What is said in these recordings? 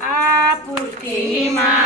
આ પુષ્ટિમાં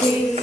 Thank you.